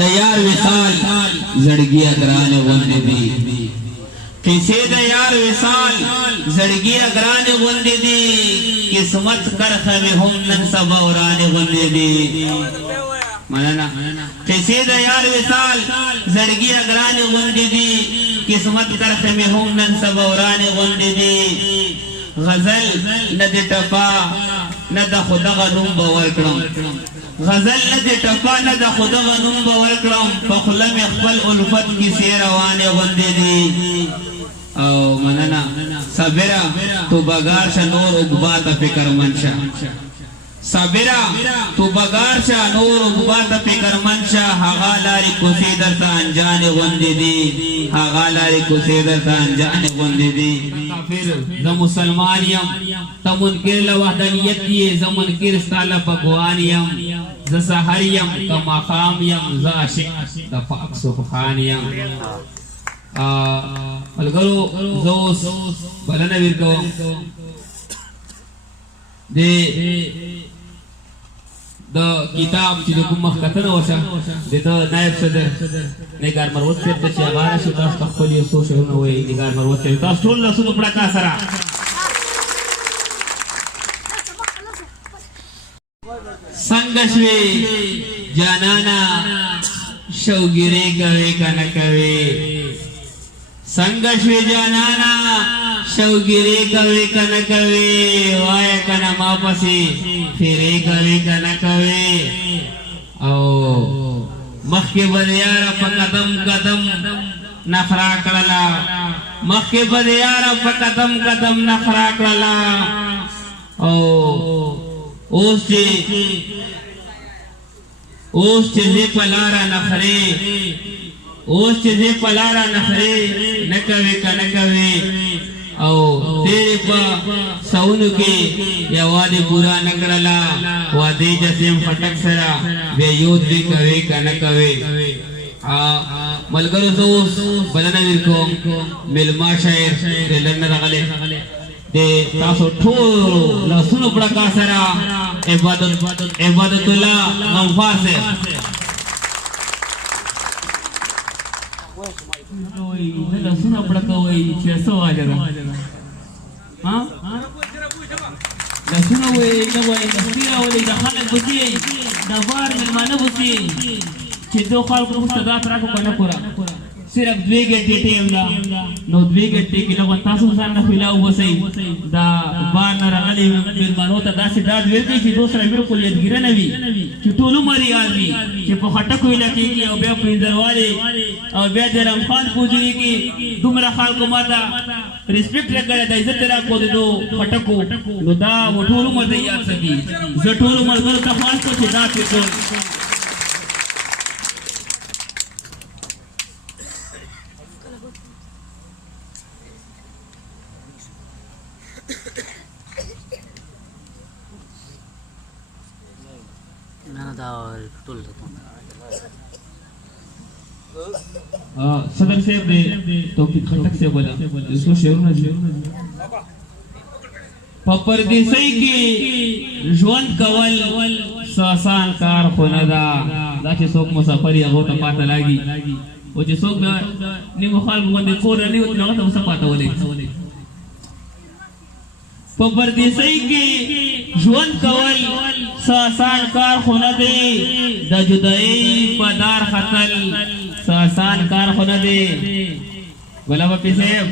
د یار وصال زړګي اگران غوندې دي قصې د یار وصال زړګي اگران غوندې دي قسمت کرخه مې هم نن سبا وران غوندې دي مننه قصې د یار وصال زړګي اگران غوندې دي قسمت کرخه مې هم نن سبا وران غوندې دي غزل نه د ټپا نه د خدا غنوم باور کړم غزل نه د ټپا نه د خدا غنوم باور کړم په خله مې خپل الفت کې سیر روانه غوندې دي او مننه صبره تو بغار ش نور عقبا ته فکر منشا صبره تو بغار ش نور عقبا ته فکر منشا هغه لاري کوسي درته انجان غوندې دي هغه لاري کوسي درته انجان غوندې دي کافر ز مسلمان یم ته منکر له وحدانیت دی ز منکر ستاله بګوان یم ز سحر یم کما خام یم ز عاشق د پاک سبحان یم ملګرو زوس بلنه ورکوم د کتاب چې کوم مخکتنه وشه د نائب صدر نگار مروت په چې هغه شو تاسو خپل یو څه شونه وای نگار مروت تاسو ټول لاسونو پړه کا سره څنګه شوي جانانا شوګری کوي کنه کوي څنګه شوي جانانا شوګری کوي کنه کوي وای کنه ما پسې فیری کوي کنه کوي او مخکې بریار په قدم قدم نخرا کړلا مخکې بریار په قدم قدم نخرا کړلا او اوس چې پلارا نخري اوس چې پلارا نخري نکوي کنه کوي او تیرے پا سونو کی یا وادی پورا نکڑلا وادی جسیم خٹک سرا بے یود بھی کوي کنه کوي ملګرو دوست بلنه ورکوم ملما شاعر د لندن راغله د تاسو ټول لاسونو پړه کا سره عبادت الله غفار سے وای لاسونو پړه کوي چې څه واجه ها لاسونو وای نو وای د خیره ولې د خلک بوتي د بار ملمانه بوتي چې دوه خلکو مستدات راکو کنه پورا صرف 2 घंटे ټیم دا نو 2 घंटे کې لږ تاسو ځان نه فلاو وسی دا بار نه راغلي ملمانو ته داسې داد ورته چې دوسره بالکل یادګیر نه وي چې ټول مری یاد وي چې په خټکو علاقې کې او بیا پینځروالي او بیا د رمخان پوجي کې دومره خلکو ماته ریسپیکټ راکړه د عزت راکو د خټکو نو دا ټول مری یاد سکی زه ټول مرګ ته خاص کو چې دا څه صدر صاحب نے توفیق خٹک سے بولا اس کو شعر نہ پردیسی کی ژوند کول ساسان کار خونه دا چې څوک مسافر یې هغه ته پاته لاګي او چې څوک نیمه خلک باندې کور نه وي نو ته څه پاته ولې په پردیسی کې ژوند کول ساسان کار خونه دی د جدای په دار خطل ساسان کار خونه دی غلام پیسه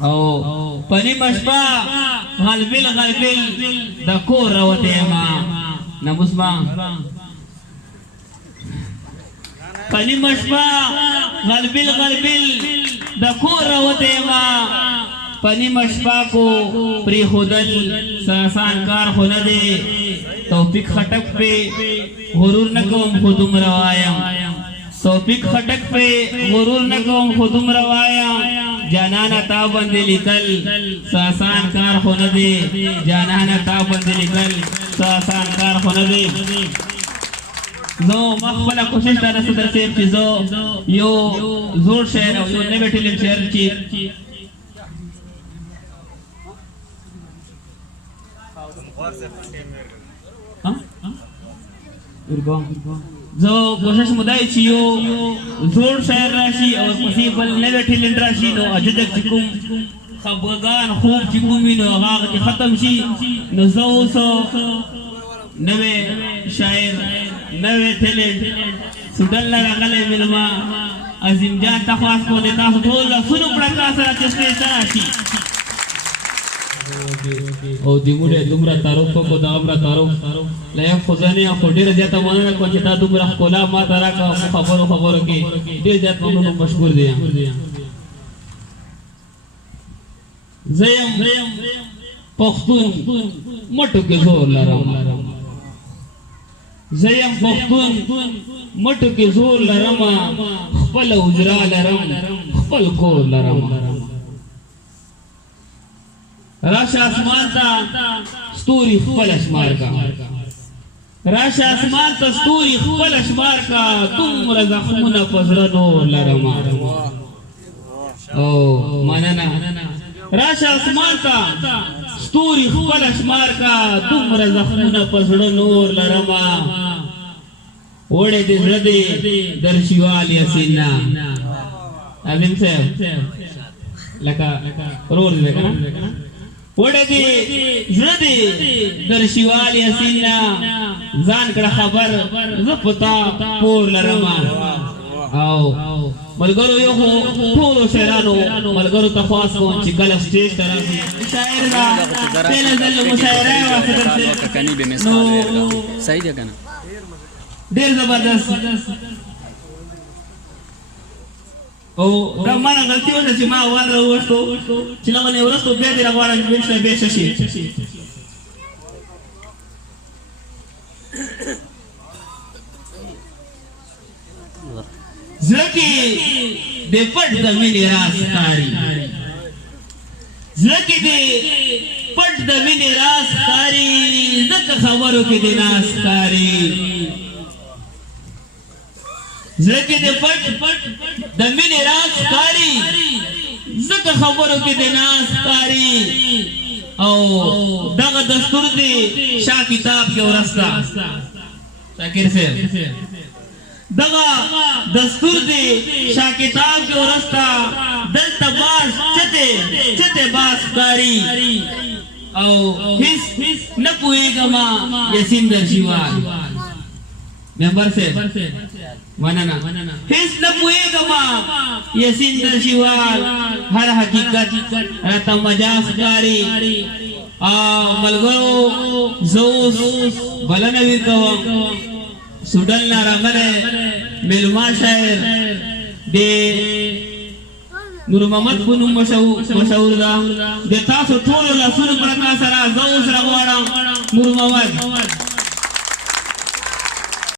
او پنی مشبا غلبل د کور راوته ما نمسما پنی مشبا غلبل د کور راوته ما پنی مشبا کو پری خودل ساسان کار خونه دی توفیق خټک په غرور نکوم خودم روایم توفیق خټک په غرور نکوم خودم روایم جانانا تا باندې لیکل ساسان کار خونه دی جانانا تا باندې لیکل ساسان کار خونه دی زه مخبل کوشش دا صدر صاحب چې زه یو زور شعر او یو نوی ټیلم شعر چې ها زه کوشش مدای چې یو زوړ شاعر راشي او پسې بل نوی ټیلنټ راشي نو اجدک چې کوم خفګان خوب چې کوم وي نو هغه چې ختم شي نو زه اوس نوی شاعر نوی ټیلنټ سوډل نه راغلی مېلمه عظیم جان ته خواست کوم د تاسو ټول لاسونو پړکا سره چې سټېج ته راشي او دیمونه دومره تعارف کو دا امر تعارف لا خزانه خو ډیر زیاته مونږ کو چې دا دومره خپل ما ته راکا خبرو کې ډیر زیات مونږ مشهور دي زیم پښتون مټو کې زور لرم زیم پښتون مټو کې زور لرم خپل اجرا لرم خپل کور لرم راشه اسمان ته ستوري خپل شمار کا راشه اسمان ته ستوري خپل شمار کا دومره زخمونه په زړه نور لرم او مننه راشه اسمان ته ستوري خپل شمار کا دومره زخمونه په زړه نور لرم وړې دې زړه دې درشیوال یاسینا عظیم صاحب لکه رور دې کنه وړې دې زړه دې درشیوال یاسینا ځان کړه خبر زه پتا پور لرم او ملګرو یو ټول شاعرانو ملګرو ته خواست کوم چې کله سټیج ته راشي شاعر دا پهله ځل مشاعره واسطه کني به مثال صحیح ده کنه ډېر زبردست او دا مانا غلطي وشوه چې ما اول راوستو چې نه باندې ورستو بیا دې راغواړم چې بیا شي زړه کې د پټ د مینې راز ښکاري زړه کې د پټ د مینې راز ښکاري ځکه خبرو کې د ناز ښکاري زړه کې د پټ د مینې راز ښکاري ځکه خبرو کې د ناز ښکاري او دغه دستور دی شاه کتاب کې ورسته شاکر صاحب دغه دستور دی شاه کتاب کې ورسته دلته باز چته باز ښکاري او هیڅ نه پوهېږم یاسین درشیوال ممبر صاحب مننه هیڅ نه پوهېږم یاسین درشیوال هر حقیقت راته مجاز ښکاري ملګرو زه اوس بلنه ورکوم سوډل نه راغلی مېلمه شاعر د نور محمد په نوم مشهور ده د تاسو ټولو لاسونو پرکا سره زه اوس راغواړم نور محمد